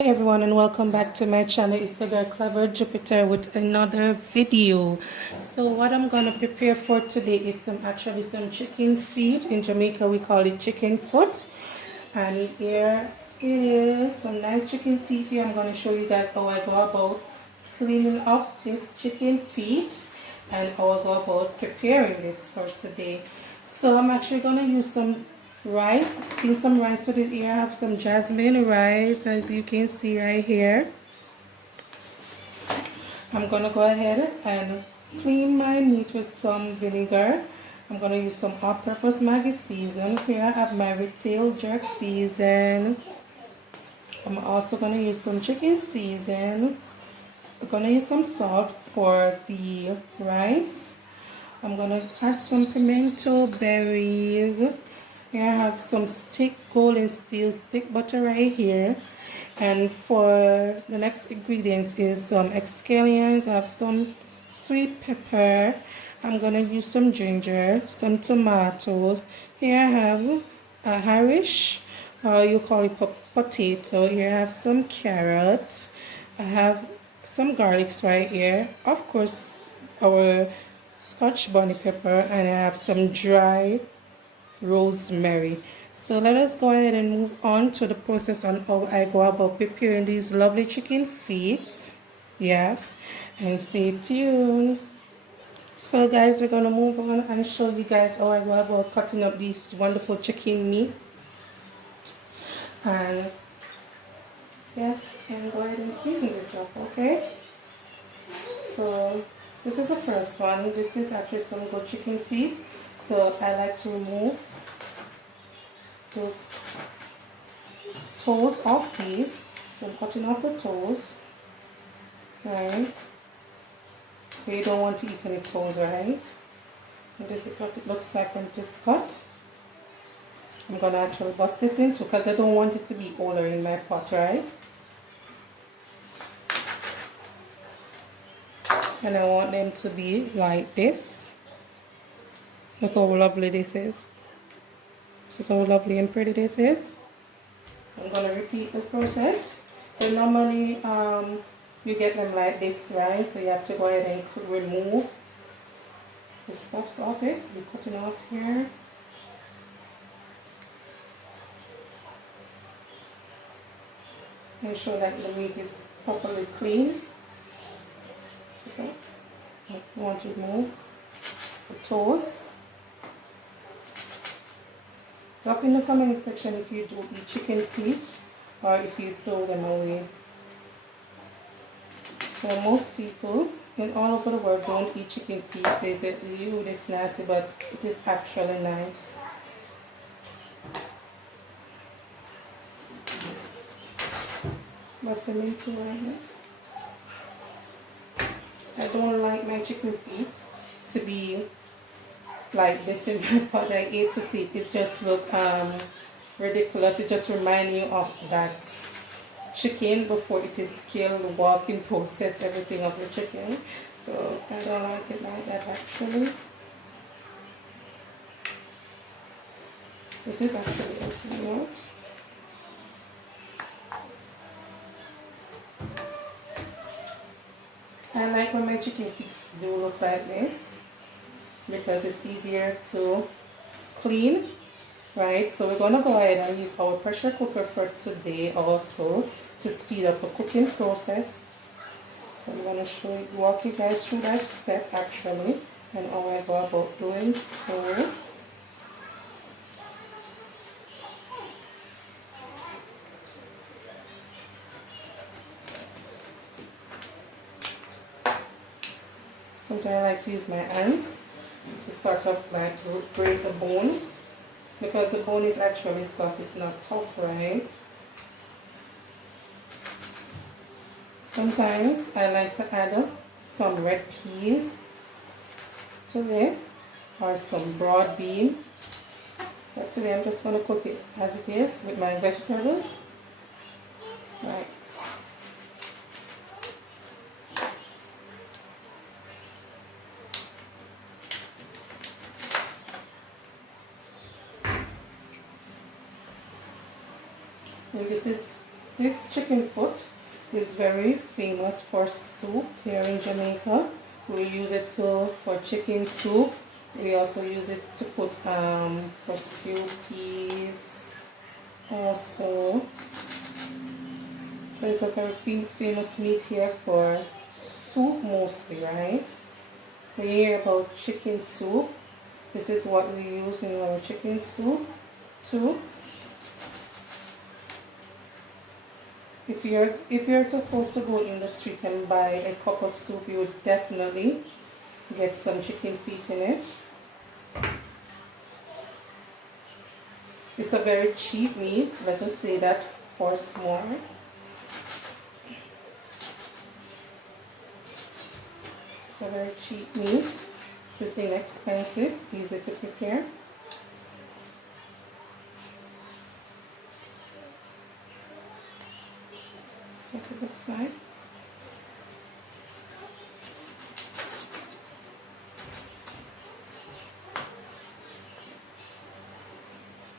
Hey everyone, and welcome back to my channel. It's the girl Clever Jupiter with another video. So what I'm gonna prepare for today is some chicken feet. In Jamaica we call it chicken foot, and here it is, some nice chicken feet. Here I'm gonna show you guys how I go about cleaning up this chicken feet and how I go about preparing this for today. So I'm actually gonna use some rice, steam some rice with it. Here I have some jasmine rice, as you can see right here. I'm gonna go ahead and clean my meat with some vinegar. I'm gonna use some all-purpose Maggi season. Here I have my retail jerk season. I'm also gonna use some chicken season. I'm gonna use some salt for the rice. I'm gonna add some pimento berries. Here I have some golden steel stick butter right here. And for the next ingredients is some scallions. I have some sweet pepper. I'm gonna use some ginger, some tomatoes. Here I have a Irish, you call it potato. Here I have some carrot. I have some garlics right here. Of course, our Scotch bonnet pepper, and I have some dry rosemary. So let us go ahead and move on to the process on how I go about preparing these lovely chicken feet. Yes, and stay tuned. So guys, we're gonna move on and show you guys how I go about cutting up these wonderful chicken meat. And yes, and go ahead and season this up, okay? So this is the first one. This is actually some good chicken feet. So I like to remove the toes off these. So I'm cutting off the toes. Right. You don't want to eat any toes, right? And this is what it looks like when it is cut. I'm gonna actually bust this into because I don't want it to be older in my pot, right? And I want them to be like this. Look how lovely this is. This is how lovely and pretty this is. I'm gonna repeat the process. And normally you get them like this, right? So you have to go ahead and remove the stuffs off it. I'm cutting off here. Make sure that the meat is properly clean. So you want to remove the toes. Drop in the comment section if you do eat chicken feet or if you throw them away. So most people in all over the world don't eat chicken feet. They say, ew, this nasty, but it is actually nice. Bust them into like this. I don't like my chicken feet to be like this in my pot. I hate to see it. It just look ridiculous. It just reminds you of that chicken before it is killed, the walking process, everything of the chicken. So I don't like it like that actually. This is actually opening out. I like when my chicken feet do look like this because it's easier to clean, right? So we're gonna go ahead and use our pressure cooker for today also to speed up the cooking process. So I'm gonna walk you guys through that step actually and how I go about doing so. Sometimes I like to use my hands to start off like break the bone because the bone is actually soft, it's not tough, right? Sometimes I like to add some red peas to this or some broad bean, but today I'm just going to cook it as it is with my vegetables. Right. And this is This chicken foot is very famous for soup here in Jamaica. We use it for chicken soup. We also use it to put for stew peas also. So it's a very famous meat here for soup mostly, right? We hear about chicken soup. This is what we use in our chicken soup too. If you're supposed to go in the street and buy a cup of soup, you would definitely get some chicken feet in it. It's a very cheap meat, let us say that first more. It's a very cheap meat. This is inexpensive, easy to prepare. So to the side.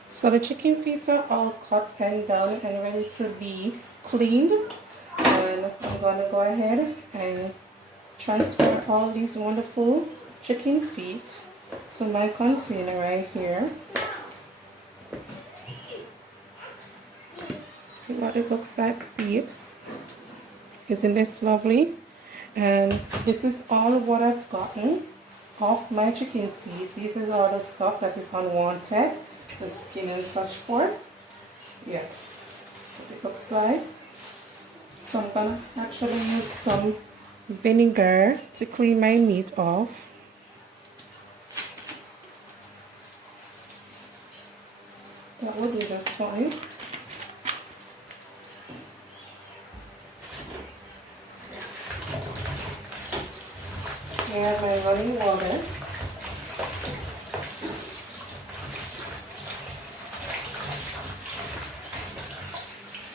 So the chicken feet are all cut and done and ready to be cleaned. And I'm gonna go ahead and transfer all these wonderful chicken feet to my container right here. See what it looks like, peeps. Isn't this lovely? And this is all of what I've gotten off my chicken feet. This is all the stuff that is unwanted, the skin and such forth. Yes, that's what it looks like. So I'm gonna actually use some vinegar to clean my meat off. That will do just fine. I have my running water.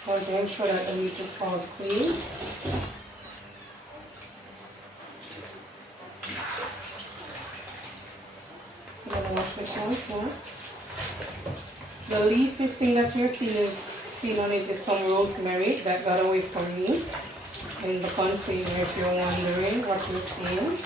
So to ensure that the meat is all clean. I'm going to wash this one too. The leafy thing that you're seeing on it is some rosemary that got away from me in the container, if you're wondering what you're seeing.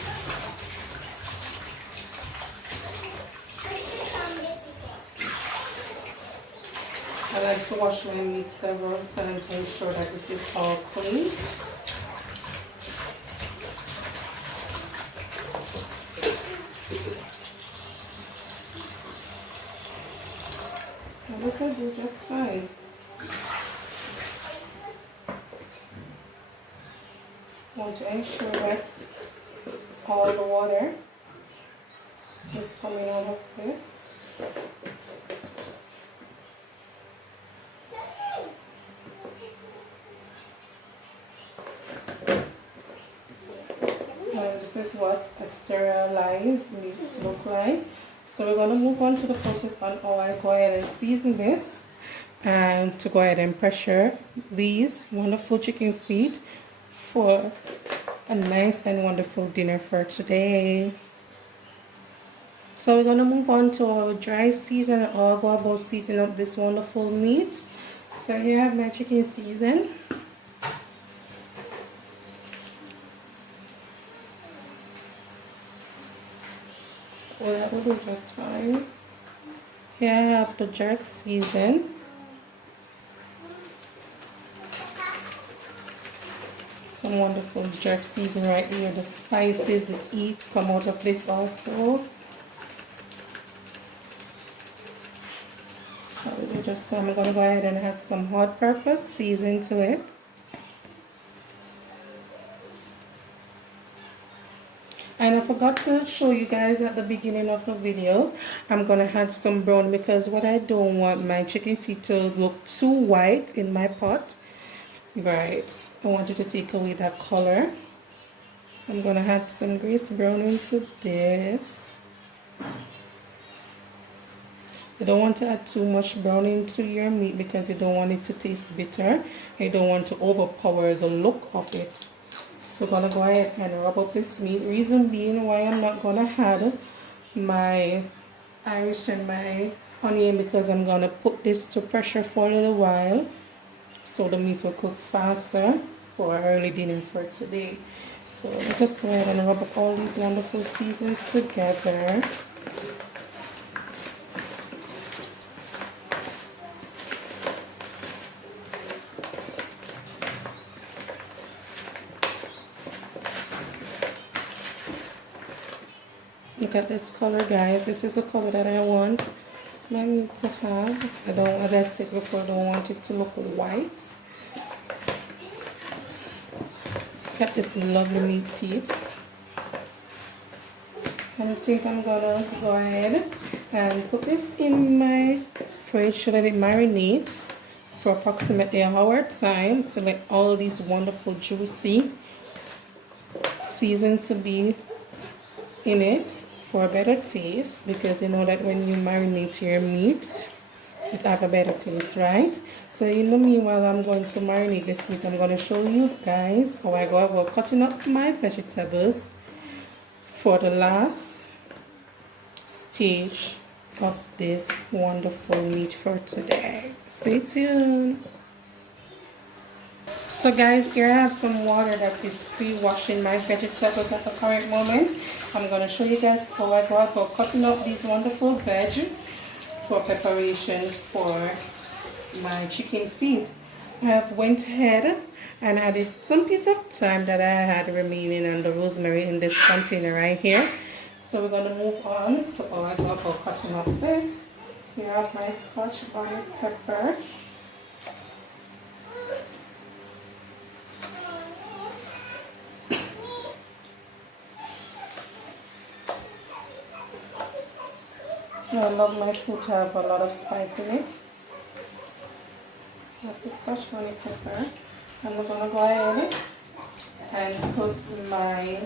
I like to wash my meat several times to ensure that it is all clean. And this will do just fine. Want to ensure that all the water is coming out of this. And this is what a sterilized meats look like. So we're going to move on to the process on how I go ahead and season this and to go ahead and pressure these wonderful chicken feet for a nice and wonderful dinner for today. So we're going to move on to our dry season and I'll go about seasoning up this wonderful meat. So here I have my chicken season. Well, that will do just fine. Here I have the jerk season. Some wonderful jerk season right here. The spices, the heat come out of this also. I'm going to go ahead and add some all-purpose season to it. And I forgot to show you guys at the beginning of the video, I'm going to add some brown because what I don't want my chicken feet to look too white in my pot. Right, I want it to take away that color. So I'm going to add some grease brown into this. You don't want to add too much brown into your meat because you don't want it to taste bitter. You don't want to overpower the look of it. So I'm going to go ahead and rub up this meat. Reason being why I'm not going to add my Irish and my onion because I'm going to put this to pressure for a little while. so the meat will cook faster for our early dinner for today. So let's just go ahead and rub up all these wonderful seasons together. Look at this color, guys. This is the color that I want my meat to have. I don't, as I said before, I don't want it to look white. Look at this lovely meat, peeps. I think I'm gonna go ahead and put this in my fridge to let it marinate for approximately an hour time to let all these wonderful juicy seasons to be in it for a better taste, because you know that when you marinate your meat it have a better taste, right? So in the meanwhile, I'm going to marinate this meat. I'm going to show you guys how I go about cutting up my vegetables for the last stage of this wonderful meat for today. Stay tuned. So guys, here I have some water that is pre-washing my vegetables at the current moment. I'm going to show you guys how I go about cutting up these wonderful veg for preparation for my chicken feed. I have went ahead and added some piece of thyme that I had remaining and the rosemary in this container right here. So we're going to move on to how I go about cutting up this. Here I have my Scotch bonnet pepper. I love my food to have a lot of spice in it. That's the Scotch bonnet pepper. And we're going to go ahead and put my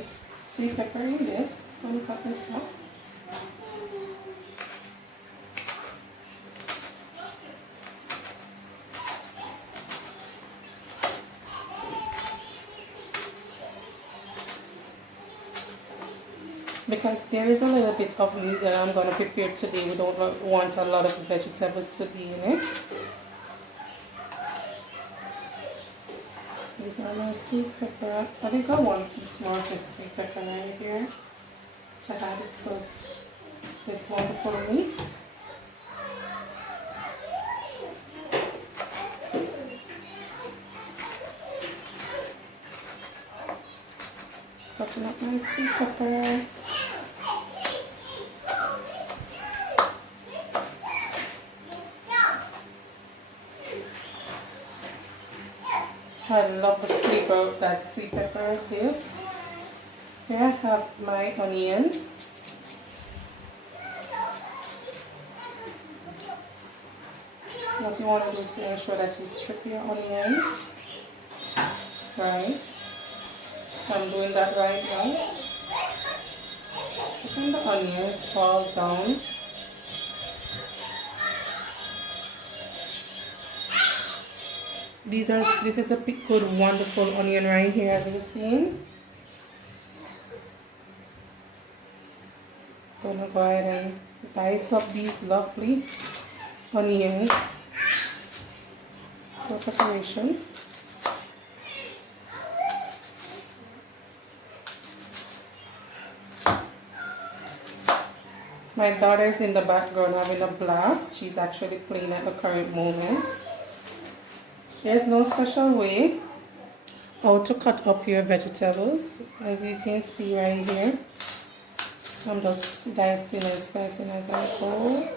sweet pepper in this. I'm going to cut this up. Because there is a little bit of meat that I'm going to prepare today. We don't want a lot of vegetables to be in it. These are my sweet pepper. I think I want a piece more of this sweet pepper right here to add it to this wonderful meat. Cutting up my sweet pepper. I love the flavor that sweet pepper gives. Here I have my onion. What you want to do is make sure that you strip your onions. Right. I'm doing that right now. Stripping the onions all down. This is a good wonderful onion right here, as you've seen. Gonna go ahead and dice up these lovely onions for preparation. My daughter's in the background having a blast. She's actually playing at the current moment. There's no special way how to cut up your vegetables. As you can see right here, I'm just dicing and slicing as I go.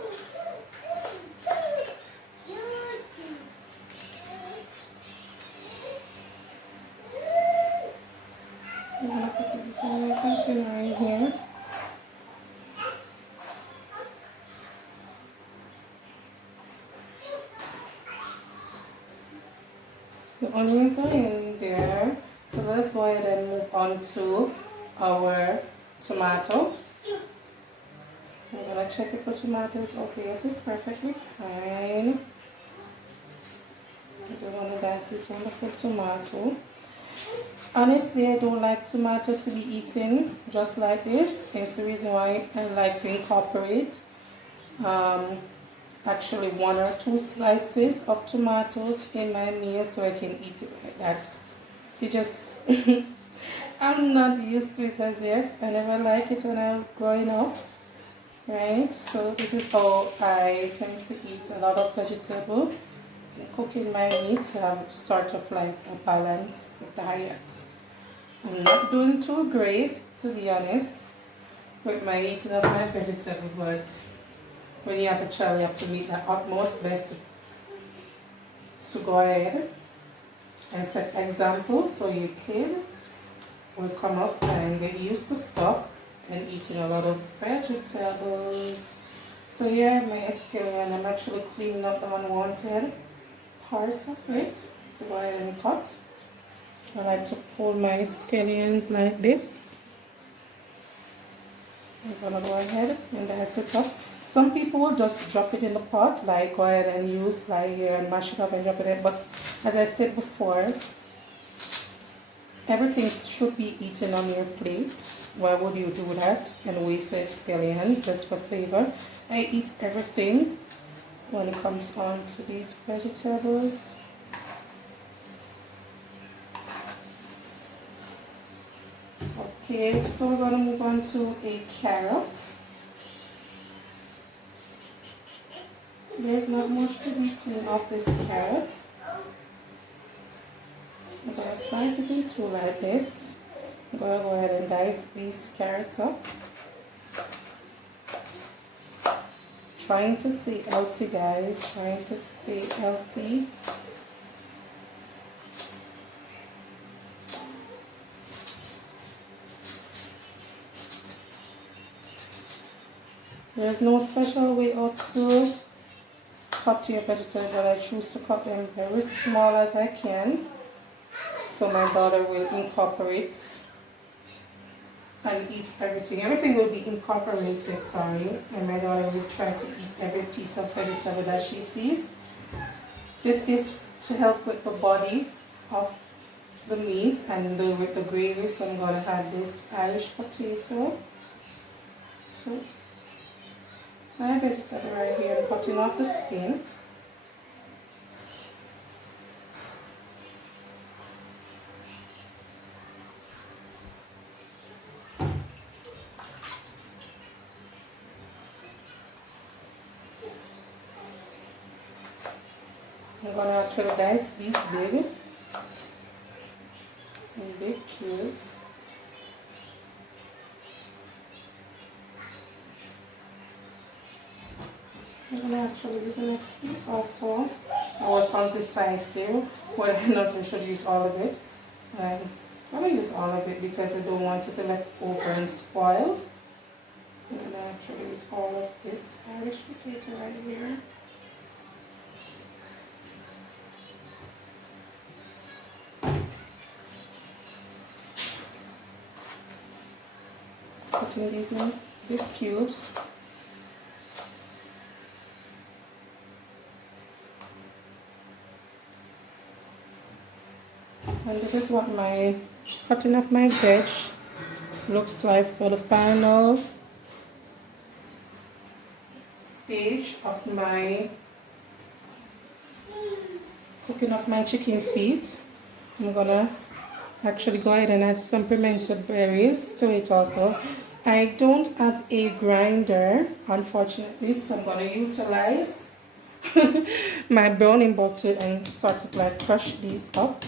I'm going to put this in my container right here. The onions are in there, so let's go ahead and move on to our tomato. I'm going to check it for tomatoes. Okay, this is perfectly fine. I don't want to dice this wonderful tomato. Honestly, I don't like tomato to be eaten just like this. It's the reason why I like to incorporate actually 1 or 2 slices of tomatoes in my meal so I can eat it like that. You just I'm not used to it as yet. I never liked it when I was growing up. Right, so this is how I tend to eat a lot of vegetable and cooking my meat to have sort of like a balanced diet. I'm not doing too great, to be honest, with my eating of my vegetable, but when you have a child, you have to make the utmost best to go ahead and set example so your kid will come up and get used to stuff and eating a lot of vegetables. So here I have my scallion. I'm actually cleaning up the unwanted parts of it to go ahead and cut. I like to fold my scallions like this. I'm gonna go ahead and dice this up. Some people will just drop it in the pot, like go ahead and use like here and mash it up and drop it in. But as I said before, everything should be eaten on your plate. Why would you do that and waste the scallion just for flavor? I eat everything when it comes on to these vegetables. Okay, so we're going to move on to a carrot. There's not much to be clean off this carrot. I'm going to slice it in two like this. I'm going to go ahead and dice these carrots up. Trying to stay healthy, guys. Trying to stay healthy. There's no special way how to cut your vegetables, but I choose to cut them very small as I can. So my daughter will incorporate and eat everything. Everything will be incorporated, sorry. And my daughter will try to eat every piece of vegetable that she sees. This is to help with the body of the meat and with the gravy. So I'm going to have this Irish potato. So my vegetable right here, I'm cutting off the skin. I'm going to actually dice these big in big cubes. I'm going to actually use the next piece also. I was undecisive whether or not I should use all of it. I'm going to use all of it because I don't want it to left over and spoil. I'm going to actually use all of this Irish potato right here. Putting these in big cubes. And this is what my cutting of my veg looks like for the final stage of my cooking of my chicken feet. I'm gonna actually go ahead and add some pimented berries to it also. I don't have a grinder, unfortunately, so I'm gonna utilize my browning bottle and sort of like crush these up.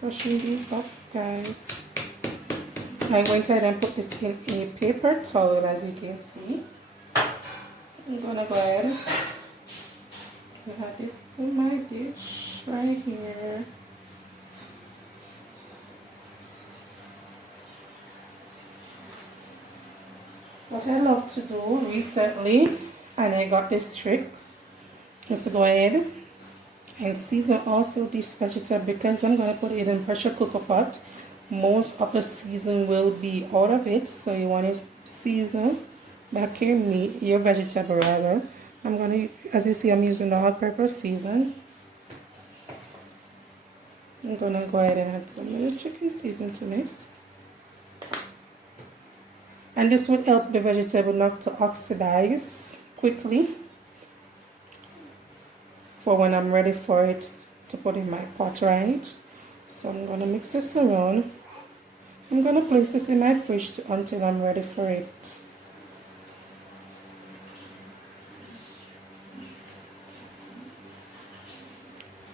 Crushing these up, guys. I'm going to ahead and put this in a paper towel, as you can see. I'm gonna go ahead and add this to my dish right here. What I love to do recently, and I got this trick, is to go ahead and season also this vegetable because I'm going to put it in pressure cooker pot. Most of the season will be out of it, so you want to season back your meat, your vegetable rather. I'm going to, as you see, I'm using the all-purpose season. I'm going to go ahead and add some little chicken season to this. And this will help the vegetable not to oxidize quickly for when I'm ready for it to put in my pot, right? So I'm gonna mix this around. I'm gonna place this in my fridge until I'm ready for it.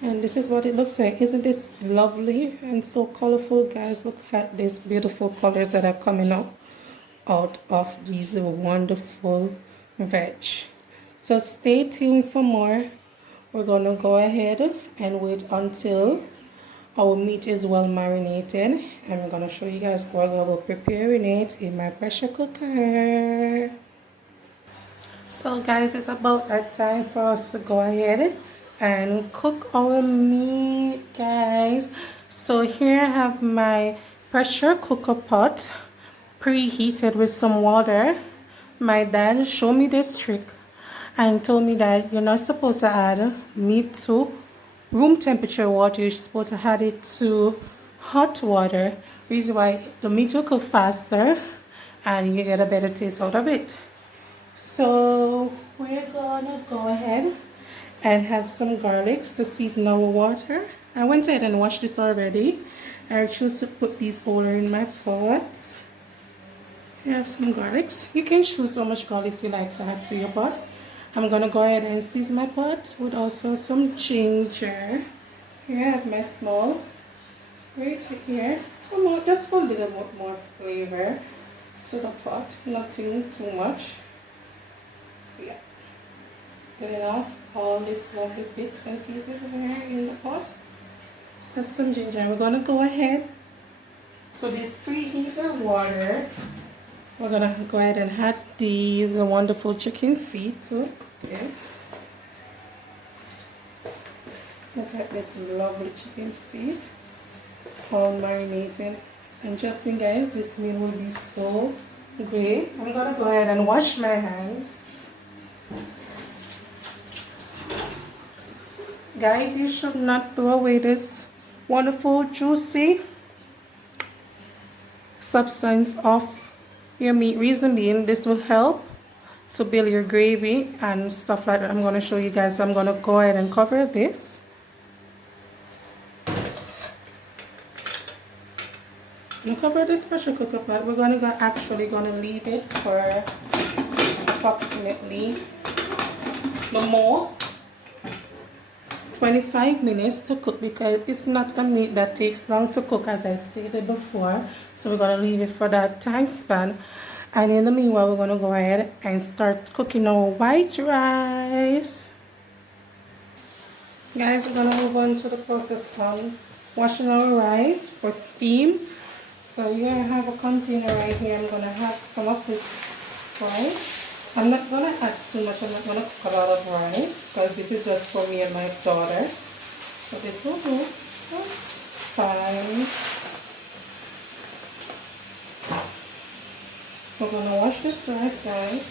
And this is what it looks like. Isn't this lovely and so colorful, guys? Look at these beautiful colors that are coming out of these wonderful veg. So stay tuned for more. We're gonna go ahead and wait until our meat is well marinated, and I'm gonna show you guys how I will preparing it in my pressure cooker. So guys, it's about that time for us to go ahead and cook our meat, guys. So here I have my pressure cooker pot preheated with some water. My dad showed me this trick and told me that you're not supposed to add meat to room temperature water. You're supposed to add it to hot water. Reason why the meat will cook faster and you get a better taste out of it. So we're gonna go ahead and have some garlics to season our water. I went ahead and washed this already. I choose to put these all in my pot. You have some garlics. You can choose how much garlics you like to add to your pot. I'm gonna go ahead and season my pot with also some ginger. Here I have my small right here. Just for a little bit more flavor to the pot, nothing too much. Yeah. Getting off all these lovely bits and pieces over here in the pot. That's some ginger. We're gonna go ahead. So this preheated water, we're gonna go ahead and add these wonderful chicken feet to this. Look at this lovely chicken feet, all marinated. And trust me guys, this meal will be so great. I'm gonna go ahead and wash my hands. Guys, you should not throw away this wonderful juicy substance of your meat. Reason being, this will help to build your gravy and stuff like that. I'm going to show you guys. So I'm going to go ahead and cover this. And cover this pressure cooker pot. We're going to actually leave it for approximately the most 25 minutes to cook, because it's not a meat that takes long to cook, as I stated before. So we're going to leave it for that time span. And in the meanwhile, we're going to go ahead and start cooking our white rice. Guys, we're going to move on to the process of washing our rice for steam. So here I have a container right here. I'm going to have some of this rice. I'm not going to add too much. I'm not going to cook a lot of rice, because this is just for me and my daughter. So this will do. That's fine. We're going to wash this rice, guys.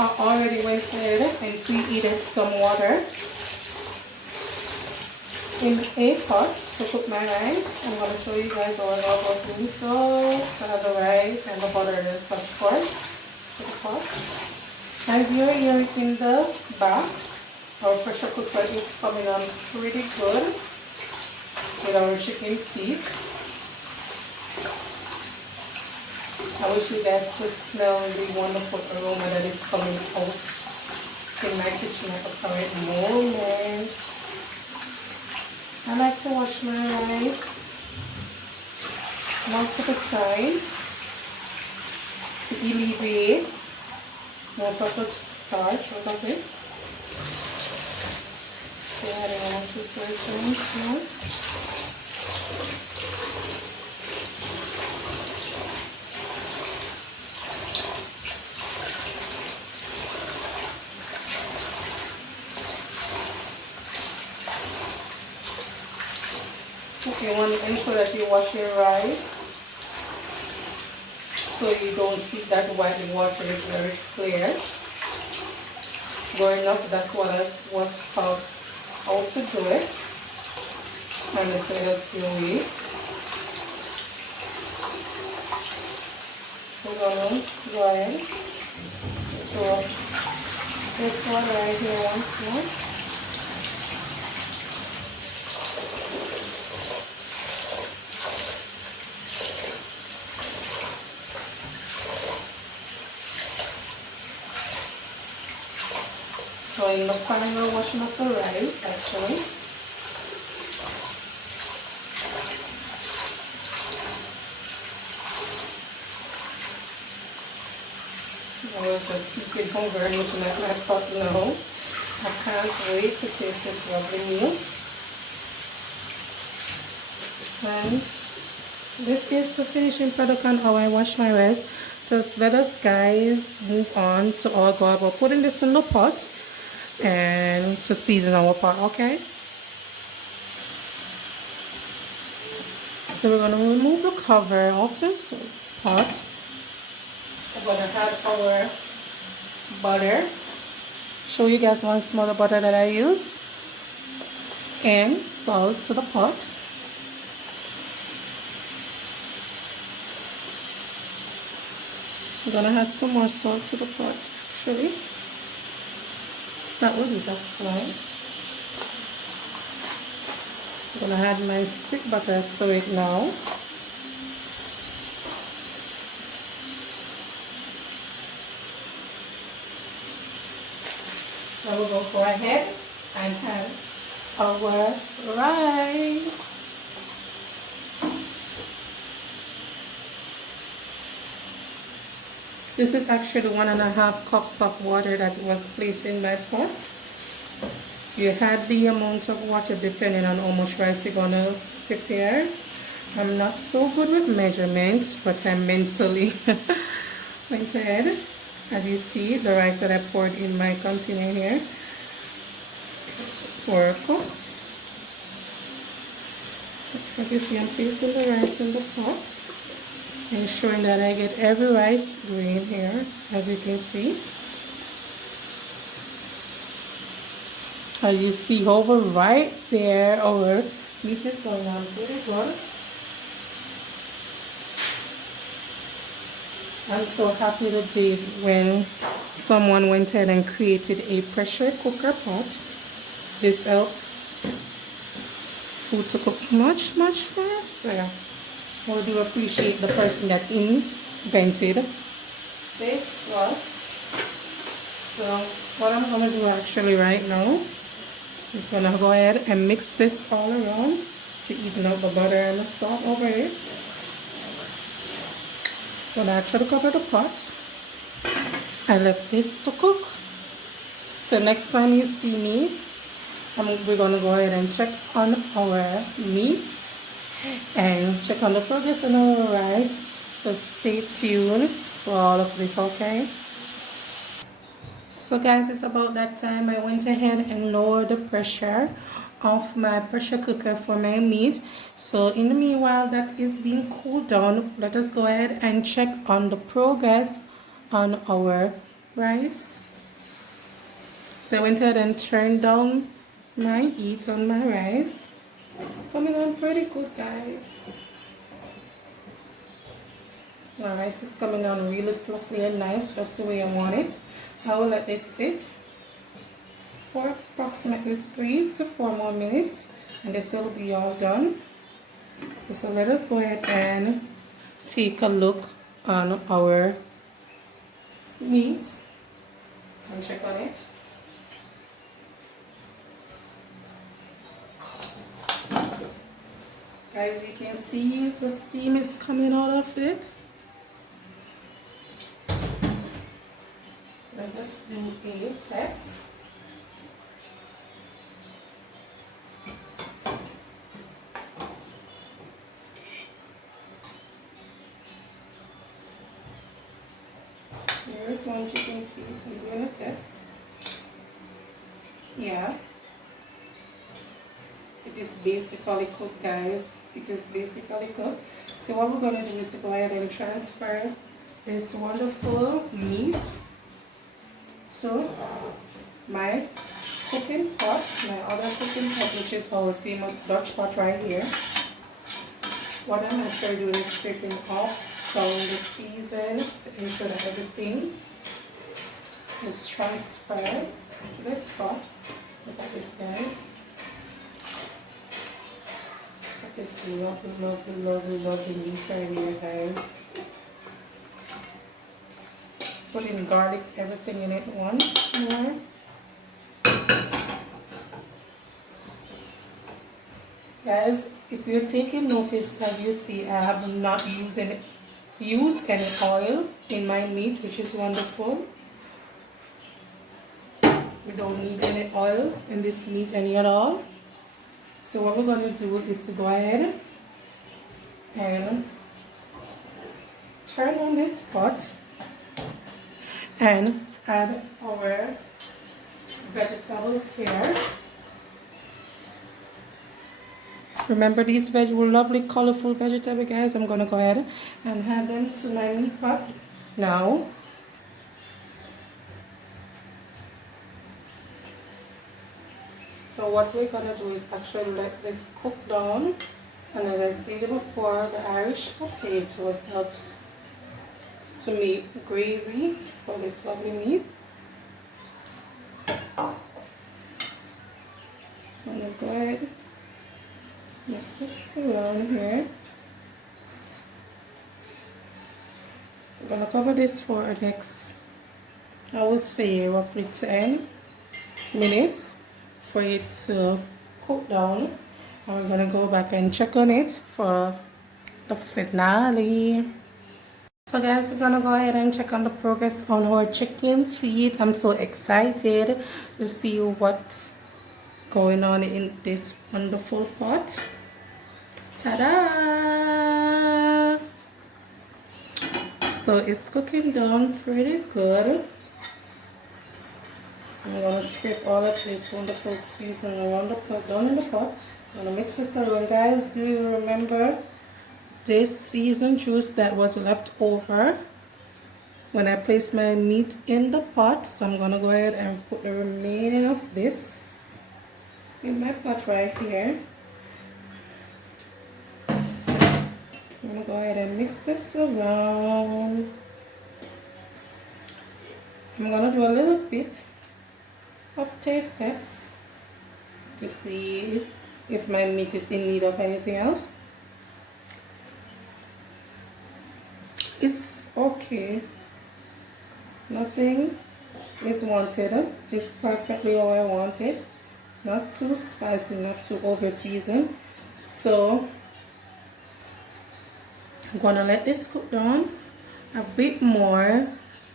I already went ahead and preheated some water in a pot to cook my rice. I'm going to show you guys all about doing so. Add the rice and the butter and such part to the pot. As you're hearing in the back, our pressure cooker is coming on pretty good with our chicken feet. I wish you guys could smell the wonderful aroma that is coming out in my kitchen at the current moment. I like to wash my rice multiple times to alleviate most of the starch out of it. So I don't wash this rice now. You want to ensure that you wash your rice so you don't see that white water is very clear. Growing up, that's what I was taught how to do it. And it's a little too weak. we're gonna go ahead. So this one right here once more. So in the final washing of the rice actually. I will just keep it hungry and looking at my pot now. I can't wait to taste this lovely meal. And this is the finishing product on how I wash my rice. Just let us guys move on to all go about putting this in the pot and to season our pot, okay? So we're going to remove the cover of this pot. I'm going to add our butter. Show you guys once more the butter that I use. And salt to the pot. I'm going to add some more salt to the pot actually. That will be just fine. I'm going to add my stick butter to it now. So we're going to go ahead and add our rice. This is actually 1.5 cups of water that was placed in my pot. You add the amount of water depending on how much rice you're going to prepare. I'm not so good with measurements, but I mentally went ahead. As you see, the rice that I poured in my container here for a cook. As you see, I'm placing the rice in the pot. Ensuring that I get every rice grain here, as you can see. As you see over right there, our meat is going on pretty good. I'm so happy today when someone went ahead and created a pressure cooker pot. This helps food to cook much faster. I do appreciate the person that invented this was. So what I'm going to do actually right now is going to go ahead and mix this all around to even out the butter and the salt over it. I'm going to actually cover the pot and let this to cook. So next time you see me, we're going to go ahead and check on our meat and check on the progress on our rice. So stay tuned for all of this, okay? So guys, it's about that time. I went ahead and lowered the pressure of my pressure cooker for my meat. So in the meanwhile that is being cooled down, let us go ahead and check on the progress on our rice. So I went ahead and turned down my heat on my rice. It's coming on pretty good, guys. My rice is coming on really fluffy and nice, just the way I want it. I will let this sit for approximately 3 to 4 more minutes and this will be all done. So let us go ahead and take a look on our meat and check on it. Guys, you can see the steam is coming out of it. Let us do a test. Here's one chicken feet. I'm doing a test. Yeah. It is basically cooked, guys. It is basically cooked. So what we're going to do is to go ahead and transfer this wonderful meat to my cooking pot, my other cooking pot, which is our famous Dutch pot right here. What I'm actually doing is scraping off down the season to ensure that everything is transferred to this pot. Look at this, guys. Look at this lovely, lovely, lovely, lovely meat right here, guys. Putting garlics, everything in it once more. Guys, if you're taking notice, as you see, I have not used any oil in my meat, which is wonderful. We don't need any oil in this meat any at all. So what we're going to do is to go ahead and turn on this pot and add our vegetables here. Remember, these lovely colorful vegetables, guys. I'm gonna go ahead and add them to my meat pot now. So what we're gonna do is actually let this cook down, and as I stated before, the Irish potato helps to make gravy for this lovely meat. I'm gonna go ahead, mix this around here. We're gonna cover this for the next, I would say, roughly 10 minutes for it to cook down, and we're gonna go back and check on it for the finale. So guys, we're gonna go ahead and check on the progress on our chicken feet. I'm so excited to see what's going on in this wonderful pot. Ta-da! So it's cooking down pretty good. I'm gonna scrape all of this wonderful seasoning around the pot, down in the pot. I'm gonna mix this around, guys. Do you remember this seasoned juice that was left over when I placed my meat in the pot? So I'm gonna go ahead and put the remaining of this in my pot right here. I'm gonna go ahead and mix this around. I'm gonna do a little bit of taste test to see if my meat is in need of anything else. It's okay. Nothing is wanted. Just perfectly how I want it. Not too spicy, not too over seasoned. So I'm gonna let this cook down a bit more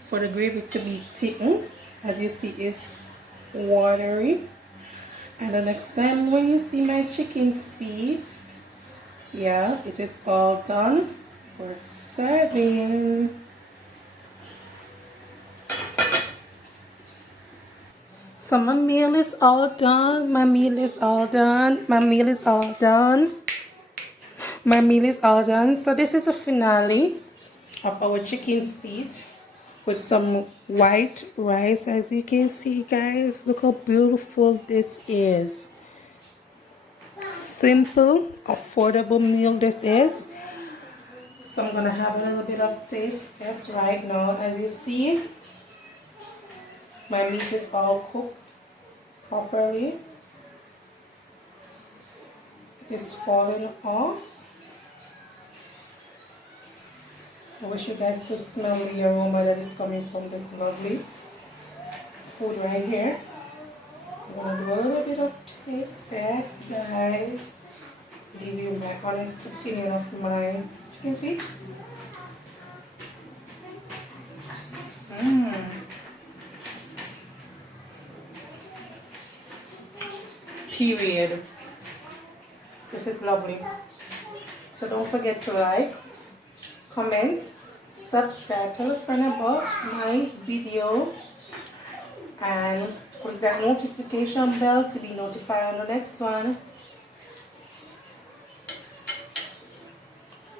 for the gravy to be thickened. As you see, it's watery. And the next time when you see my chicken feet, yeah, it is all done for serving. So my meal is all done. My meal is all done. My meal is all done. My meal is all done. So this is the finale of our chicken feet with some white rice. As you can see, guys, look how beautiful this is. Simple, affordable meal this is. So I'm gonna have a little bit of taste test right now. As you see, my meat is all cooked properly. It is falling off. I wish you guys could smell the aroma that is coming from this lovely food right here. I'm gonna do a little bit of taste test, guys. Give you my honest opinion of my chicken feet. Period. This is lovely. So don't forget to like, comment, subscribe, tell a friend about my video, and click that notification bell to be notified on the next one.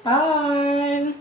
Bye.